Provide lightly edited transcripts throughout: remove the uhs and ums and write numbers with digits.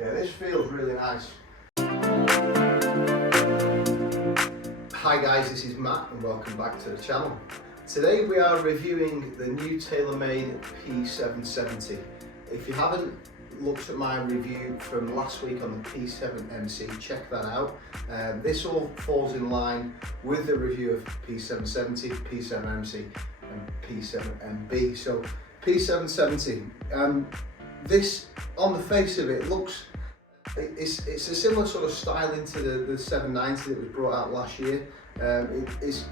Yeah, this feels really nice. Hi guys, this is Matt and welcome back to the channel. Today we are reviewing the new TaylorMade P770. If you haven't looked at my review from last week on the P7MC, check that out. This all falls in line with the review of P770, P7MC and P7MB. So P770, this on the face of it looks, it's a similar sort of styling to the 790 that was brought out last year. It's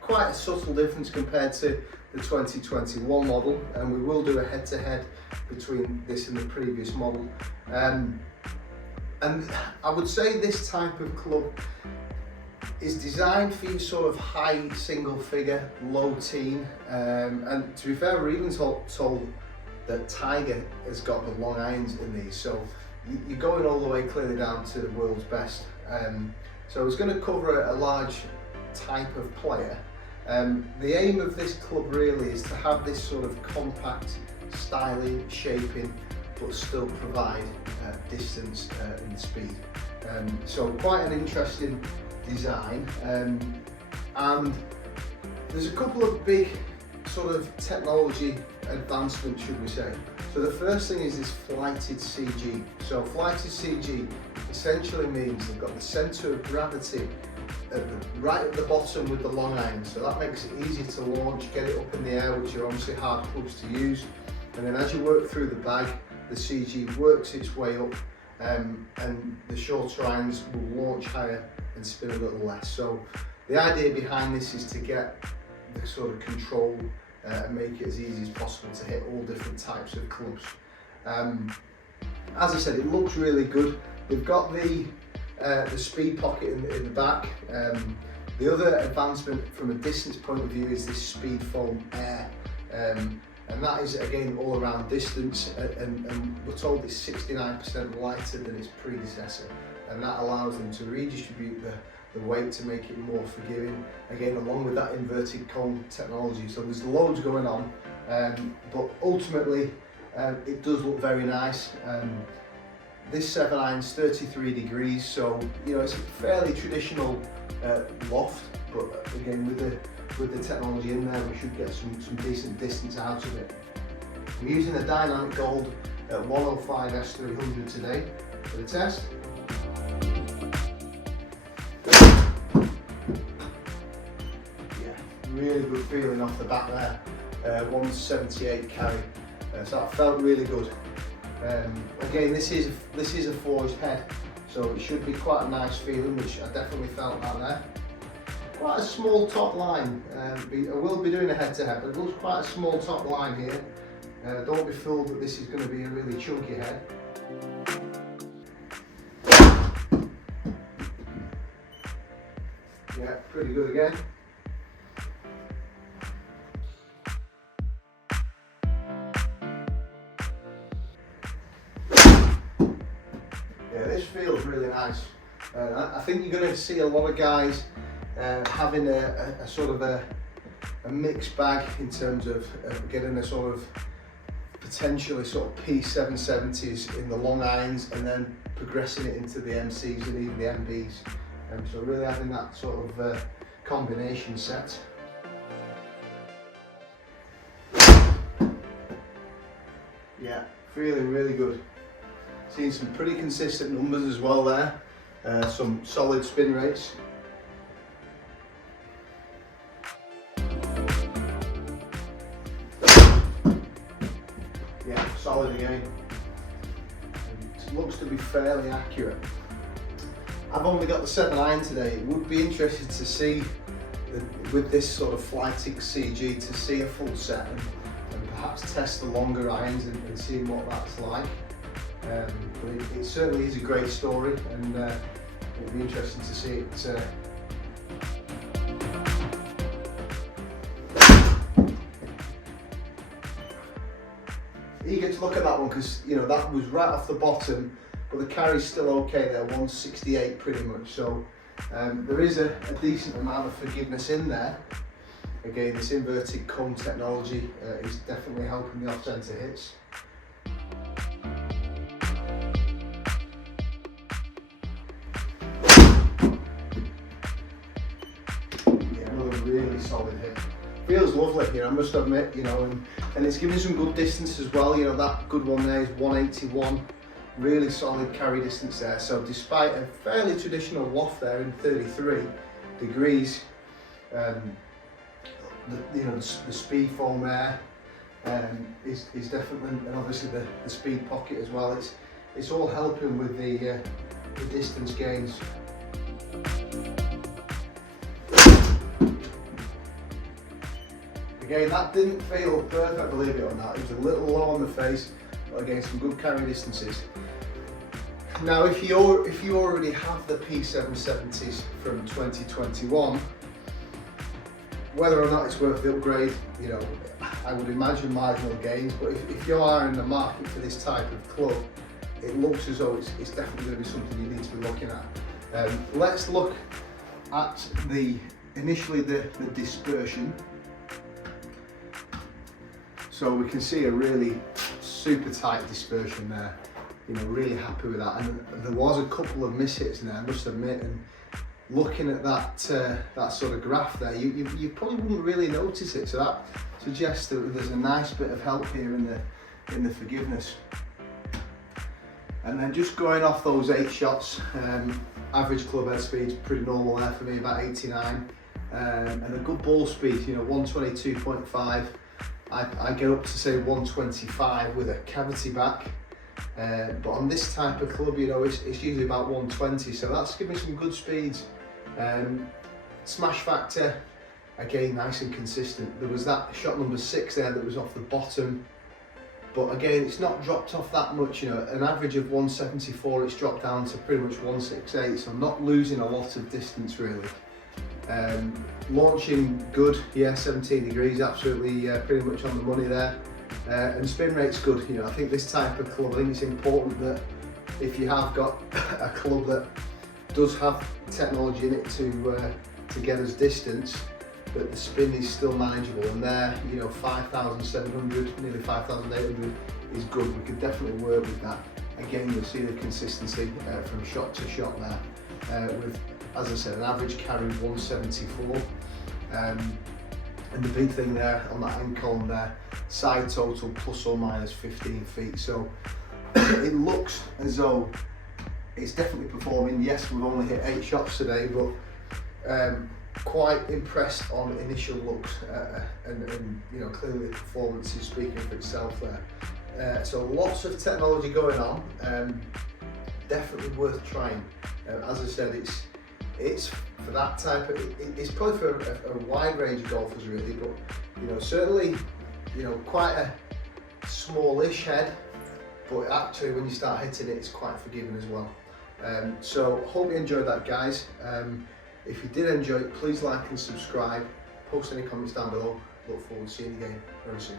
quite a subtle difference compared to the 2021 model, and we will do a head-to-head between this and the previous model. And I would say this type of club is designed for your sort of high single figure, low teen, and to be fair, we're even told that Tiger has got the long irons in these, so you're going all the way clearly down to the world's best. So I was going to cover a large type of player. The aim of this club really is to have this sort of compact styling, shaping, but still provide distance and speed. So quite an interesting design, and there's a couple of big sort of technology advancements, should we say. So the first thing is this FLTD CG. So FLTD CG essentially means they've got the centre of gravity right at the bottom with the long iron, so that makes it easy to launch, get it up in the air, which are obviously hard clubs to use. And then as you work through the bag, the CG works its way up, and the shorter irons will launch higher and spin a little less. So the idea behind this is to get the sort of control and make it as easy as possible to hit all different types of clubs. As I said, it looks really good. They've got the speed pocket in the back. The other advancement from a distance point of view is this SpeedFoam Air, and that is again all around distance, and we're told it's 69% lighter than its predecessor, and that allows them to redistribute the weight to make it more forgiving, again along with that inverted cone technology. So there's loads going on, but ultimately it does look very nice. This 7 iron's 33 degrees, so you know it's a fairly traditional loft, but again with the technology in there, we should get some decent distance out of it. I'm using a dynamic gold at 105 S300 today for the test. Really good feeling off the back there, 178 carry, so that felt really good. Again, this is a forged head, so it should be quite a nice feeling, which I definitely felt out there. Quite a small top line. I will be doing a head-to-head, but it looks quite a small top line here. Don't be fooled that this is going to be a really chunky head. Yeah, pretty good again. Yeah, this feels really nice. I think you're going to see a lot of guys having a sort of a mixed bag in terms of getting a sort of potentially sort of P770s in the long irons and then progressing it into the MCs and even the MBs. So really having that sort of combination set. Yeah, feeling really good. Seeing some pretty consistent numbers as well there, some solid spin rates. Yeah, solid again. It looks to be fairly accurate. I've only got the 7 iron today. It would be interesting to see, with this sort of FLTD CG, to see a full set and perhaps test the longer irons and see what that's like. But it certainly is a great story, and it'll be interesting to see it. Eager to look at that one, because you know that was right off the bottom, but the carry's still okay there, 168 pretty much. So there is a decent amount of forgiveness in there. Again, this inverted cone technology is definitely helping the off-centre hits. really solid hit. Feels lovely, you know, I must admit, you know, and it's giving some good distance as well. You know, that good one there is 181, really solid carry distance there. So despite a fairly traditional waft there in 33 degrees, you know, the SpeedFoam Air is definitely, and obviously the speed pocket as well. It's all helping with the distance gains. Again, that didn't feel perfect, believe it or not. It was a little low on the face, but again, some good carry distances. Now, if you already have the P770s from 2021, whether or not it's worth the upgrade, you know, I would imagine marginal gains, but if you are in the market for this type of club, it looks as though it's definitely going to be something you need to be looking at. Let's look at initially the dispersion. So we can see a really super tight dispersion there. You know, really happy with that. And there was a couple of mishits in there, I must admit. And looking at that sort of graph there, you probably wouldn't really notice it. So that suggests that there's a nice bit of help here in the forgiveness. And then just going off those 8 shots, average club head speed's pretty normal there for me, about 89, and a good ball speed, you know, 122.5. I get up to say 125 with a cavity back, but on this type of club, you know, it's usually about 120, so that's giving me some good speeds. Smash factor, again, nice and consistent. There was that shot number 6 there that was off the bottom, but again, it's not dropped off that much, you know, an average of 174, it's dropped down to pretty much 168, so I'm not losing a lot of distance really. Launching good, yeah, 17 degrees, absolutely pretty much on the money there. And spin rate's good, you know, I think this type of club, I think it's important that if you have got a club that does have technology in it to get us distance, but the spin is still manageable, and there, you know, 5,700, nearly 5,800 is good. We could definitely work with that. Again, you'll see the consistency from shot to shot there, with, as I said, an average carry of 174. And the big thing there on that end column there, side total plus or minus 15 feet. So it looks as though it's definitely performing. Yes, we've only hit 8 shots today, but quite impressed on initial looks, and you know, clearly the performance is speaking for itself there. So lots of technology going on, definitely worth trying. As I said, it's for that type of, it's probably for a wide range of golfers really, but you know, certainly, you know, quite a smallish head, but actually when you start hitting it, it's quite forgiving as well. So hope you enjoyed that, guys. If you did enjoy it, please like and subscribe, post any comments down below. Look forward to seeing you again very soon.